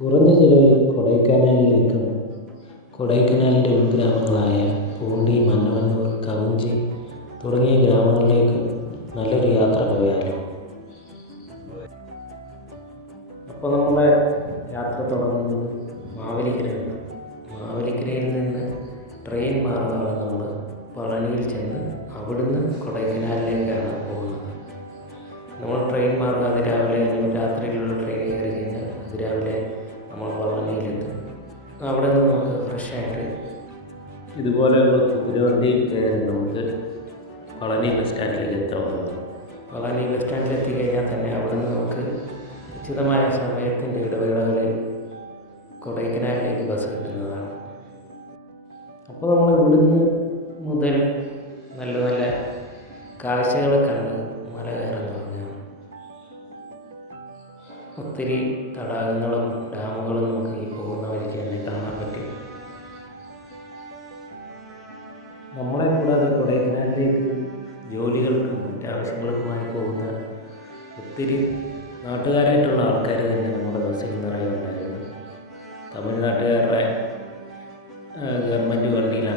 കുറഞ്ഞ ചിലവിൽ കൊടൈക്കനാലിലേക്കും കൊടൈക്കനാലിന്റെ ഉൾഗ്രാമങ്ങളായ പൂണ്ടി മന്നവന്നൂർ കവഞ്ചി തുടങ്ങിയ ഗ്രാമങ്ങളിലേക്കും നല്ലൊരു യാത്ര പോയാലോ? അപ്പോൾ നമ്മുടെ യാത്ര തുടങ്ങുന്നത് മാവേലിക്കരയാണ് മാവേലിക്കരയിൽ നിന്ന് ട്രെയിൻ മാർഗമാണ് നമ്മൾ പളനിയിൽ ചെന്ന് അവിടുന്ന് കൊടൈക്കനാലിലേക്കാണ് പോകുന്നത്. നമ്മൾ ട്രെയിൻ മാർഗം അതിരാവിലെ അല്ലെങ്കിൽ രാത്രിയിലുള്ള അവിടെ നിന്ന് നമുക്ക് ഫ്രഷ് ആയിട്ട് ഇതുപോലെയുള്ള കുതിരവണ്ടി നമുക്ക് പളനി ബസ് സ്റ്റാൻഡിലേക്ക് എത്താവുന്നതാണ് പളനി ബസ് സ്റ്റാൻഡിൽ എത്തിക്കഴിഞ്ഞാൽ തന്നെ അവിടെ നിന്ന് നമുക്ക് ഉചിതമായ സമയത്തിന്റെ ഇടവേളകളിൽ കൊടൈക്കനാലിലേക്ക് ബസ് കിട്ടുന്നതാണ്. അപ്പോൾ നമ്മൾ ഇവിടുന്ന് മുതൽ നല്ല നല്ല കാഴ്ചകൾ കണ്ട് മല കയറാൻ തുടങ്ങുകയാണ്. ഒത്തിരി തടാകങ്ങളും ഡാമുകളും നമുക്ക് ഈ മറ്റാവശ്യങ്ങൾക്കുമായി പോകുന്ന ഒത്തിരി നാട്ടുകാരായിട്ടുള്ള ആൾക്കാർ തന്നെ നമ്മുടെ ബസ്സിൽ നിറയുണ്ടായിരുന്നു തമിഴ്നാട്ടുകാരുടെ ഗവൺമെന്റ് വണ്ടിയിലാണ്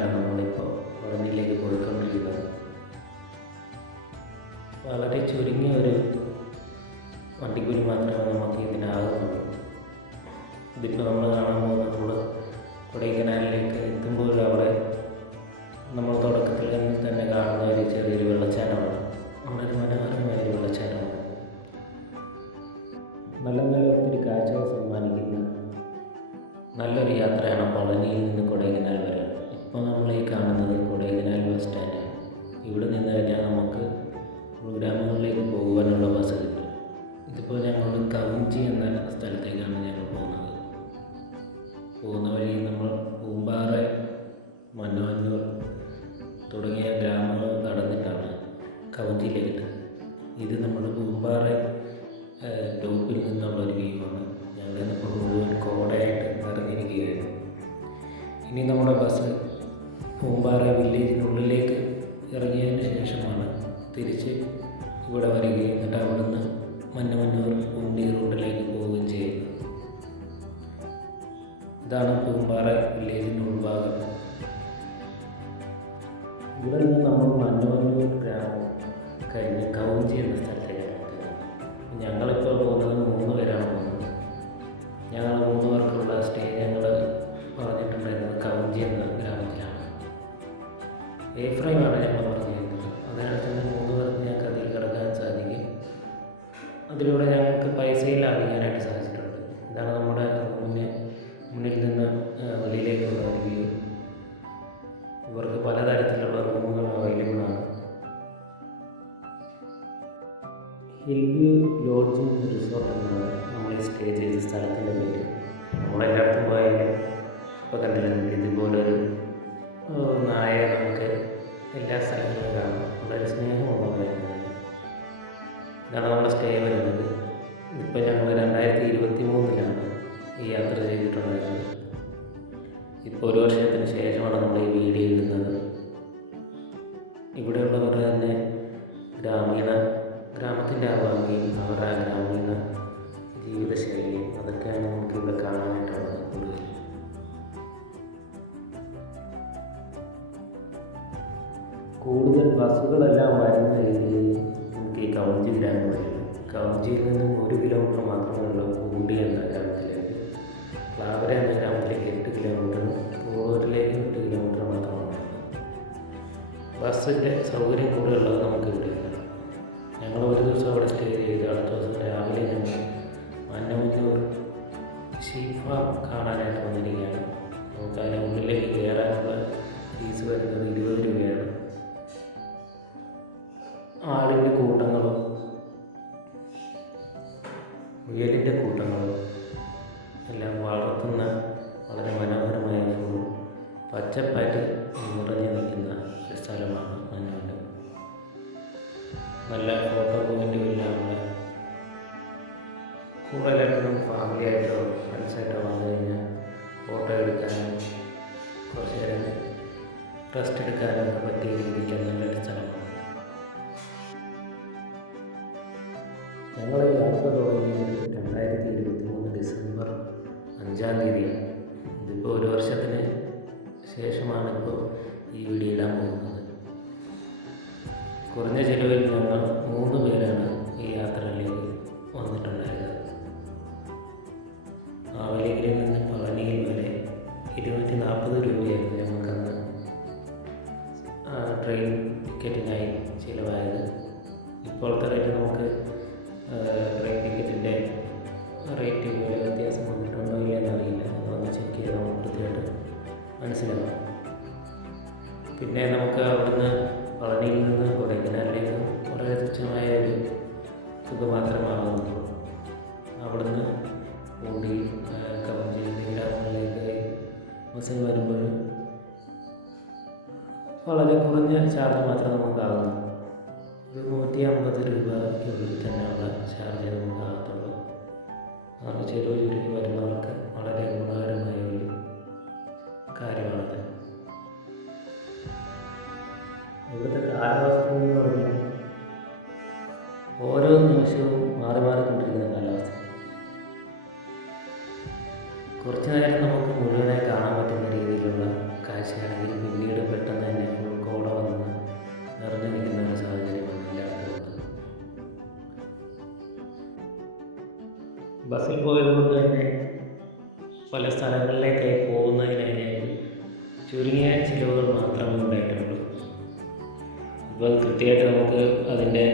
ഇനി നമ്മുടെ ബസ് പൂമ്പാറ വില്ലേജിനുള്ളിലേക്ക് ഇറങ്ങിയതിന് ശേഷമാണ് തിരിച്ച് ഇവിടെ വരികയും എന്നിട്ട് അവിടുന്ന് മന്നമന്നൂർ പൂണ്ടി റോഡിലേക്ക് പോവുകയും ചെയ്യുന്നത്. ഇതാണ് പൂമ്പാറ വില്ലേജിന്റെ ഉൾഭാഗം. ഇവിടെ നിന്ന് നമ്മൾ മന്നമന്നൂർ ഗ്രാമം കഴിഞ്ഞ് കൗഞ്ചി എന്ന സ്ഥലത്തേക്കാണ് ഞങ്ങളിപ്പോൾ പോകുന്നത് മൂന്ന് പേരാണ് പോകുന്നത്. ഞങ്ങൾ സ്ഥലത്തിന്റെ പേര്. നമ്മളെല്ലായിടത്തും പോയാലും ഇപ്പോൾ കണ്ടില്ല ഇതുപോലൊരു നായ നമുക്ക് എല്ലാ സ്ഥലങ്ങളിലും കാണാം. വളരെ സ്നേഹമുള്ളതായിരുന്നു ഇതാണ് നമ്മുടെ സ്റ്റേ വരുന്നത്. ഇപ്പോൾ ഞങ്ങൾ രണ്ടായിരത്തി ഇരുപത്തി മൂന്നിലാണ് ഈ യാത്ര ചെയ്തിട്ടുണ്ടായിരുന്നത്. ഇപ്പോൾ ഒരു വർഷത്തിന് ശേഷമാണ് നമ്മൾ ഈ വീഡിയോ ഇടുന്നത്. ഇവിടെയുള്ളവർ തന്നെ ഗ്രാമീണ ഗ്രാമത്തിന്റെ ആ ഭംഗിയും അവരുടെ ആ ഗ്രാമീണ ജീവിതശൈലിയും അതൊക്കെയാണ് നമുക്ക് ഇവിടെ കാണാനായിട്ടുള്ളത്. കൂടുതൽ കൂടുതൽ ബസ്സുകളെല്ലാം വരുന്ന ഏരിയയിൽ നമുക്ക് ഈ കവഞ്ചി ഗ്രാമത്തിലുണ്ട് കവഞ്ചിയിൽ നിന്നും ഒരു കിലോമീറ്റർ മാത്രമേ ഉള്ളൂ പൂണ്ടി എന്ന ഗ്രാമത്തിലേക്ക് ക്ലാവര എന്ന ഗ്രാമത്തിലേക്ക് എട്ട് കിലോമീറ്ററും പൂവൂരിലേക്ക് എട്ട് കിലോമീറ്റർ മാത്രമാണ് ബസ്സിന്റെ സൗകര്യം കൂടെ ഉള്ളത് നല്ല ഫോട്ടോ പോയിന്റും എല്ലാം ഉണ്ട് കൂടുതലായിട്ടും ഫാമിലി ആയിട്ടോ ഫ്രണ്ട്സായിട്ടോ വന്നു കഴിഞ്ഞാൽ ഫോട്ടോ എടുക്കാനും കുറച്ച് നേരം റെസ്റ്റ് എടുക്കാനും ഒക്കെ പറ്റിയ നല്ലൊരു സ്ഥലമാണ്. ഞങ്ങൾ യാത്ര തുടങ്ങിയത് രണ്ടായിരത്തി ഇരുപത്തി മൂന്ന് ഡിസംബർ അഞ്ചാം തീയതിയാണ്. ഇതിപ്പോൾ ഒരു വർഷത്തിന് ശേഷമാണ് ഇപ്പോൾ ഈ വീഡിയോ ഇടാൻ പോകുന്നത്. കുറഞ്ഞ ചിലവിൽ ഞങ്ങൾ മൂന്ന് പേരാണ് ഈ യാത്രയിലേക്ക് വന്നിട്ടുണ്ടായത്. ആവലിയിൽ നിന്ന് പളനിയിൽ വരെ ഇരുന്നൂറ്റി നാൽപ്പത് രൂപയായിരുന്നു ഞങ്ങൾക്കന്ന് ട്രെയിൻ ടിക്കറ്റിനായി ചിലവായത്. ഇപ്പോഴത്തെ റേറ്റ് നമുക്ക് ട്രെയിൻ ടിക്കറ്റിന്റെ റേറ്റ് വില വ്യത്യാസം വന്നിട്ടുണ്ടോ ഇല്ല എന്നറിയില്ല അതൊന്ന് ചെക്ക് ചെയ്ത് നമുക്ക് കൃത്യമായിട്ട് മനസ്സിലാക്കാം പിന്നെ നമുക്ക് അവിടുന്ന് പളനിയിൽ നിന്ന് കൊടൈക്കനാലിലേക്ക് വളരെ തുച്ഛമായ ഒരു തുക മാത്രമാകുന്നുള്ളൂ അവിടുന്ന് ഊട്ടി കവഞ്ചി ഗ്രാമങ്ങളിലേക്ക് ബസ്സിൽ വരുമ്പോൾ വളരെ കുറഞ്ഞ ചാർജ് മാത്രമേ നമുക്കാകുന്നു ഒരു നൂറ്റി അമ്പത് രൂപയ്ക്കുള്ളിൽ തന്നെയുള്ള ചാർജ് നമുക്കാകത്തുള്ളൂ. ചെറിയ ചുരുക്കി വരുന്നവർക്ക് വളരെ ഗുണകരമായ കുറച്ച് നേരം നമുക്ക് മുഴുവനായി കാണാൻ പറ്റുന്ന രീതിയിലുള്ള കാഴ്ചയാണെങ്കിൽ പിന്നീട് പെട്ടെന്ന് തന്നെ ഫുൾ കോട വന്ന് നിറഞ്ഞു നിൽക്കുന്ന ഒരു സാഹചര്യമാണ് ബസ്സിൽ പോയതുകൊണ്ട് തന്നെ പല സ്ഥലങ്ങളിലേക്കായി പോകുന്നതിനായി ചുരുങ്ങിയ ചിലവുകൾ മാത്രമേ ഉണ്ടായിട്ടുള്ളൂ. ഇപ്പോൾ കൃത്യമായിട്ട് നമുക്ക് അതിന്റെ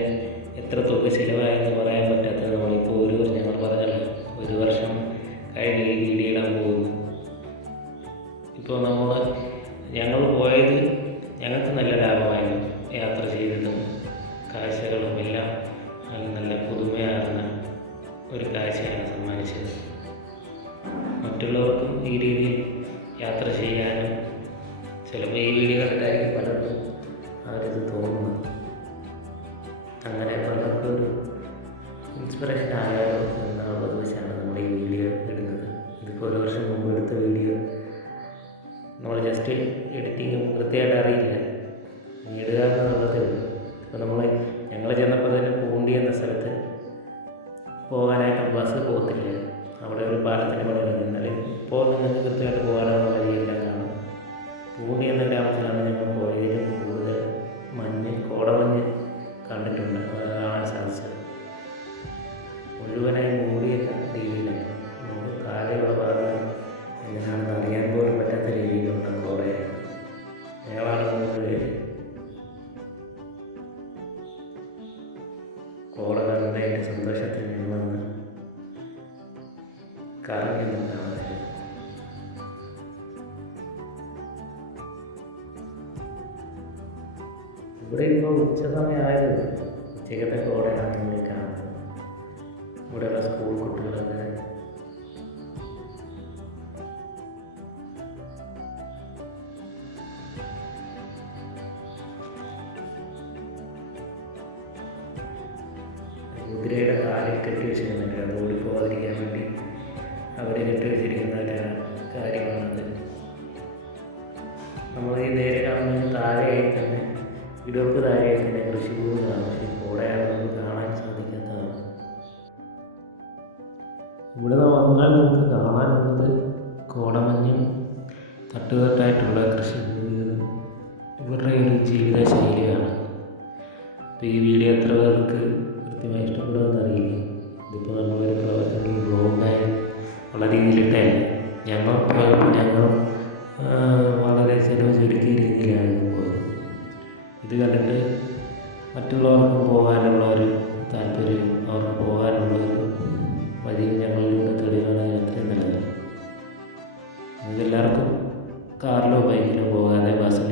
എത്ര തുക ചിലവായെന്ന് പറയാൻ പറ്റാത്തത് നമ്മളിപ്പോൾ ഒരു ഞങ്ങൾ പറഞ്ഞല്ലോ ഒരു വർഷം കഴിഞ്ഞ് ഈ വീഡിയോ ഇടാൻ പോകുന്നു. ഇപ്പോൾ നമ്മൾ ഞങ്ങൾ പോയത് ഞങ്ങൾക്ക് നല്ല ലാഭമായിരുന്നു. യാത്ര ചെയ്തതും കാഴ്ചകളും എല്ലാം നല്ല നല്ല പുതുമയാർന്ന ഒരു കാഴ്ചയാണ് സമ്മാനിച്ചത്. മറ്റുള്ളവർക്കും ഈ രീതിയിൽ യാത്ര ചെയ്യാനും ചിലപ്പോൾ ഈ വീഡിയോ കണ്ടായിരിക്കും പലർക്കും അവരിത് തോന്നുന്നത്. അങ്ങനെ പലർക്കും ഒരു ഇൻസ്പിറേഷൻ ആയാലോ എന്നുള്ളത് വെച്ചാണ് ഒരു വർഷം മുമ്പ് എടുത്ത വീഡിയോ. നമ്മൾ ജസ്റ്റ് എഡിറ്റിങ്ങും കൃത്യമായിട്ട് അറിയില്ല. ഇടുക എന്നുള്ളതേ ഉള്ളൂ. ഇപ്പോൾ നമ്മൾ ഞങ്ങൾ ചെന്നപ്പോൾ തന്നെ പൂണ്ടി എന്ന സ്ഥലത്ത് പോകാനായിട്ട് ബസ് പോകത്തില്ല. അവിടെ ഒരു പാലത്തിന്റെ പണി നടന്നു എന്നാലും ഇപ്പോൾ നിങ്ങൾക്ക് കൃത്യമായിട്ട് പോകാനുള്ള വഴിയെല്ലാം കാണും. പൂണ്ടി എന്ന ഗ്രാമത്തിലാണ് ഞങ്ങൾ പോയതിലും കൂടുതൽ മഞ്ഞ് കോടമഞ്ഞ് കണ്ടിട്ടുണ്ട്. കാണാൻ സാധിച്ചത്. കോട കണ്ടതിന്റെ സന്തോഷത്തിൽ ഞങ്ങളന്ന് കറങ്ങി ഇവിടെ ഇപ്പോൾ ഉച്ച സമയമായത് ഉച്ചക്കത്തെ കോടയാണ് നിങ്ങൾ കാണുന്നത് ഇവിടെയുള്ള സ്കൂൾ കുട്ടികളൊക്കെ കുതിരയുടെ കാലിൽ കെട്ടി വെച്ചിരുന്നുണ്ട് അത് ഓടിപ്പോകാതിരിക്കാൻ വേണ്ടി അവർ കെട്ടി വെച്ചിരിക്കുന്ന ഒരു കാര്യമാണത്. നമ്മൾ ഈ നേരെ കാണുന്നതിന് താഴെയായി തന്നെ ഇടവർക്ക് താഴെയായി തന്നെ കൃഷിഭൂമികളാണ് പക്ഷേ കോടയാണ് നമുക്ക് കാണാൻ സാധിക്കുന്നതാണ്. ഇവിടെ വന്നാൽ നമുക്ക് കാണാനുള്ളത് കോടമഞ്ഞും തട്ടുകെട്ടായിട്ടുള്ള കൃഷിഭൂമികളും ഇവരുടെ ഒരു ജീവിത ശൈലിയാണ് അപ്പോൾ ഈ വീഡിയോ എത്ര പേർക്ക് കൃത്യമായി ഇഷ്ടപ്പെടുമെന്ന് അറിയില്ല. ഇതിപ്പോൾ നമ്മളൊരു പ്രവർത്തനം ബ്ലോഗായി ഉള്ള രീതിയിലിട്ടല്ല ഞങ്ങൾ പോയപ്പോൾ ഞങ്ങൾ വളരെ ചിലവ് ചുരുക്കിയ രീതിയിലാണ് പോയത്. ഇത് കണ്ടിട്ട് മറ്റുള്ളവർക്കും പോകാനുള്ള ഒരു താല്പര്യം അവർക്ക് പോകാനുള്ള ഒരു വഴി ഞങ്ങളിലൂടെ തെളിവാണ് അത്രയും നല്ലത്. ഇതെല്ലാവർക്കും കാറിലോ ബൈക്കിലോ പോകാതെ ബസ്സിൽ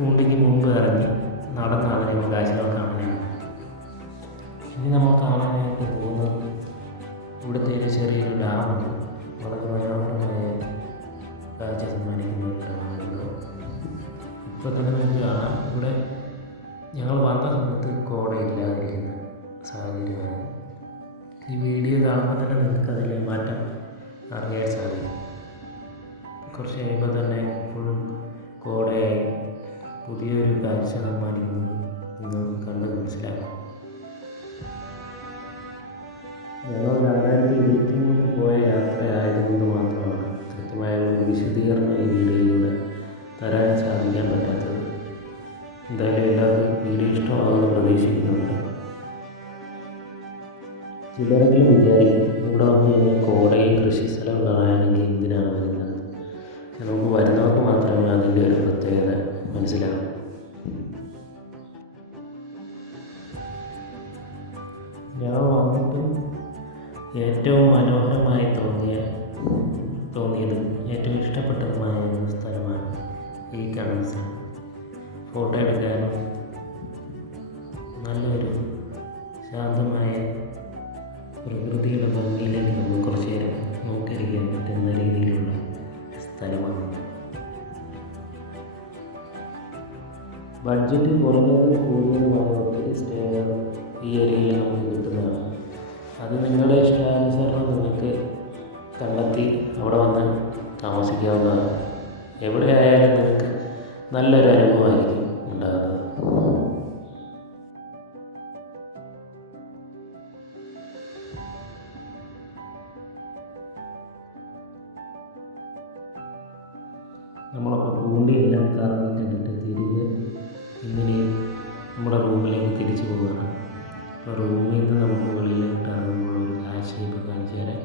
പൂണ്ടിക്ക് മുമ്പ് ഇറങ്ങി. നടന്നാണ് ഞങ്ങൾ കാഴ്ചകൾ കാണുന്നത് ഇനി നമ്മൾ കാണാനായിട്ട് പോകുന്നത് ഇവിടുത്തെ ഒരു ചെറിയൊരു ഡാമുണ്ട് വളരെ മനോഹരമായ കാഴ്ച കാണാമല്ലോ ഇപ്പോൾ തന്നെ നമുക്ക് കാണാം. ഇവിടെ ഞങ്ങൾ വന്ന സമയത്ത് കോട ഇല്ലാതിരിക്കുന്ന സാഹചര്യമാണ്. ഈ വീഡിയോ കാണുമ്പോൾ തന്നെ നിങ്ങൾക്ക് അതിലെ മാറ്റം അറിയാൻ സാധിക്കും. കുറച്ച് കഴിയുമ്പോൾ തന്നെ ഫുൾ കോടയായി പുതിയൊരു കാഴ്ച സമ്മാനിക്കുന്നത് എന്ന് കണ്ട് മനസ്സിലാക്കാം. ഞങ്ങൾ രണ്ടായിരത്തി ഇരുപത്തി മൂന്നിൽ പോയ യാത്രയായതുകൊണ്ട് മാത്രമാണ് കൃത്യമായ ഒരു വിശദീകരണം ഈ വീഡിയോയിലൂടെ തരാൻ സാധിക്കാൻ പറ്റാത്തത്. എന്തായാലും എല്ലാവർക്കും വീഡിയോ ഇഷ്ടമാകുമെന്ന് പ്രതീക്ഷിക്കുന്നുണ്ട്. ചിലരെങ്കിലും വിചാരിക്കും ഇവിടെ വന്ന് കോടയിൽ കൃഷി സ്ഥലം കാണാനാണെങ്കിൽ ബഡ്ജറ്റ് കുറഞ്ഞതും കൂടുതലുമാണ് ഒത്തിരി സ്റ്റേ ഈ ഏരിയയിൽ നമുക്ക് കിട്ടുന്നതാണ്. അത് നിങ്ങളുടെ ഇഷ്ടാനുസരണം നിങ്ങൾക്ക് കണ്ടെത്തി അവിടെ വന്ന് താമസിക്കാവുന്നതാണ്. എവിടെയായാലും നിങ്ങൾക്ക് നല്ലൊരു അനുഭവമായിരിക്കും ഉണ്ടാകുന്നത്. നമ്മളപ്പോൾ പൂണ്ടിയെല്ലാം കറങ്ങി കണ്ടിട്ട് തിരികെ ഇങ്ങനെ നമ്മുടെ റൂമിലേക്ക് തിരിച്ചു പോവുകയാണ്. അപ്പോൾ റൂമിൽ നിന്ന് നമുക്ക് വെളിയിലോട്ട് ഇറങ്ങുമ്പോൾ ഒരു കാഴ്ച ഇപ്പോൾ കാണിച്ചു തരാം.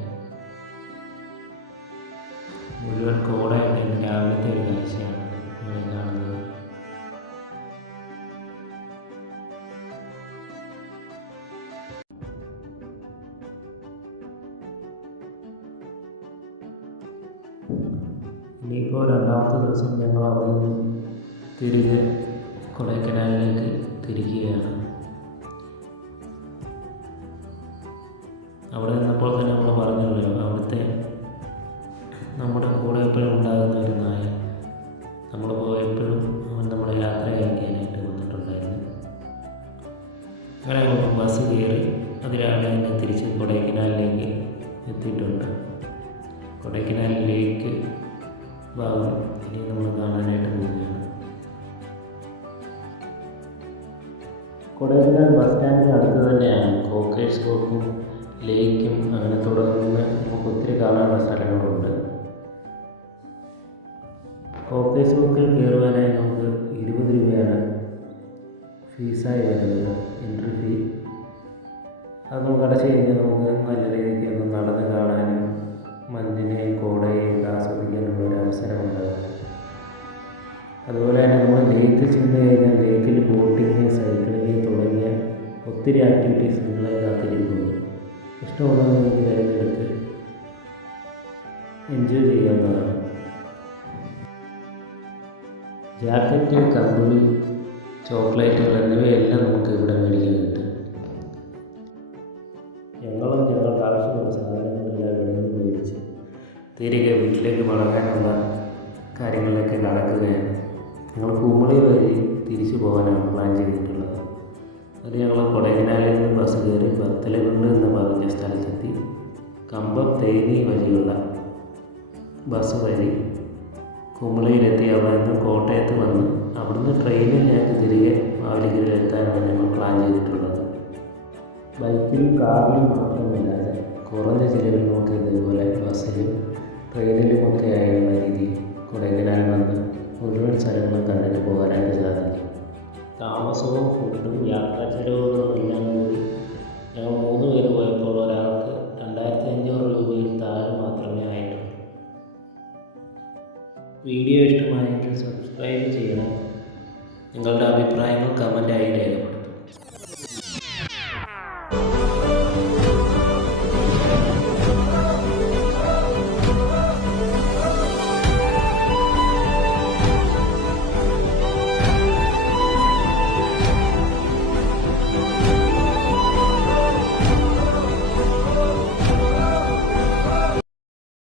മുഴുവൻ കോടായിട്ട് ഇന്ന് രാവിലത്തെ ഒരു കാഴ്ചയാണ് നിങ്ങളെ കാണുന്നത്. ഇനിയിപ്പോൾ രണ്ടാമത്തെ ദിവസം ഞങ്ങൾ അവിടെ നിന്ന് തിരികെ കൊടൈക്കനാലിലേക്ക് തിരിക്കുകയാണ്. അവിടെ നിന്നപ്പോൾ തന്നെ നമ്മൾ പറഞ്ഞല്ലോ അവിടുത്തെ നമ്മുടെ കൂടെ എപ്പോഴും ഉണ്ടാകുന്ന ഒരു നായ നമ്മൾ പോയപ്പോഴും അവൻ നമ്മളെ യാത്ര അയക്കാനായിട്ട് വന്നിട്ടുണ്ടായിരുന്നു അങ്ങനെ ബസ് കയറി അതിരാവിലെ തന്നെ തിരിച്ച് കൊടൈക്കനാലിലേക്ക് എത്തിയിട്ടുണ്ട്. കൊടൈക്കനാലിലേക്ക് ഭാഗം ഇനി നമ്മൾ കാണാനായിട്ട് പോവുകയാണ്. കൊടൈക്കനാൽ ബസ് സ്റ്റാൻഡിന് അടുത്ത് തന്നെയാണ്. കോക്കേഴ്സ് വോക്കും ലേക്കും അങ്ങനെ തുടങ്ങുന്ന നമുക്ക് ഒത്തിരി കാണാനുള്ള സ്ഥലങ്ങളുണ്ട്. കോക്കേഴ്സ് വോക്കിൽ കയറുവാനായി നമുക്ക് ഇരുപത് രൂപയാണ് ഫീസായി വരുന്നത് എൻട്രി ഫീ അത് നമുക്ക് അടച്ചു കഴിഞ്ഞാൽ നമുക്ക് നല്ല രീതിക്ക് ഒന്ന് നടന്ന് കാണാനും മഞ്ഞിനെയും കോടയെയും ആസ്വദിക്കാനുള്ള ഒരു അവസരം ഉണ്ടാകും അതുപോലെ തന്നെ നമ്മൾ ലേക്കിൽ ചെന്ന് കഴിഞ്ഞാൽ ലേക്കിൽ ബോട്ടിങ് സൈക്ലിങ് തുടങ്ങിയ ഒത്തിരി ആക്ടിവിറ്റീസ് നിങ്ങളെ കാത്തിരിക്കുന്നു. ഇഷ്ടമുള്ളത് നിങ്ങൾക്ക് തിരഞ്ഞെടുത്ത് എൻജോയ് ചെയ്യാവുന്നതാണ്. ജാക്കറ്റ് കമ്പിളി ചോക്ലേറ്റുകൾ എന്നിവയെല്ലാം നമുക്ക് ഇവിടെ മേടിക്കാൻ കിട്ടും ഞങ്ങളും ഞങ്ങൾക്ക് ആവശ്യമുള്ള സാധനങ്ങളെല്ലാം ഇവിടെ മേടിച്ച് തിരികെ വീട്ടിലേക്ക് മടങ്ങാനുള്ള കാര്യങ്ങളിലൊക്കെ കടക്കുകയാണ് ഞങ്ങൾ കുമളി വഴി തിരിച്ചു പോകാനാണ് പ്ലാൻ ചെയ്തിട്ടുള്ളത്. അത് ഞങ്ങൾ കൊടൈക്കനാലിൽ നിന്ന് ബസ് കയറി ബത്തലകുണ്ട് എന്ന് പറഞ്ഞ സ്ഥലത്തെത്തി കമ്പം തേനി വഴിയുള്ള ബസ് വഴി കുമളിയിലെത്തി അവിടെ നിന്ന് കോട്ടയത്ത് വന്ന് അവിടുന്ന് ട്രെയിനിൽ ഞങ്ങൾക്ക് തിരികെ മാവലിക്കരയിൽ എത്താനാണ് ഞങ്ങൾ പ്ലാൻ ചെയ്തിട്ടുള്ളത്. ബൈക്കിലും കാറിലും മാത്രമല്ലാതെ കുറഞ്ഞ ചിലവിൽ നമുക്ക് ഇതേപോലെ ബസ്സിലും ട്രെയിനിലുമൊക്കെ ആയുള്ള രീതിയിൽ കൊടൈക്കനാൽ വന്ന് മുഴുവൻ സ്ഥലങ്ങളും കണ്ടിട്ട് പോകാനായിട്ട് സാധിക്കും താമസവും ഫുഡും യാത്രാ ചെലവുകളും എല്ലാം കൂടി ഞങ്ങൾ മൂന്ന് പേര് പോയപ്പോൾ ഒരാൾക്ക് രണ്ടായിരത്തി അഞ്ഞൂറ് രൂപയിൽ താഴെ മാത്രമേ ആയിട്ടുള്ളൂ. വീഡിയോ ഇഷ്ടമായെങ്കിൽ സബ്സ്ക്രൈബ് ചെയ്യണം. നിങ്ങളുടെ അഭിപ്രായങ്ങൾ കമന്റായി രേഖപ്പെടുത്തുക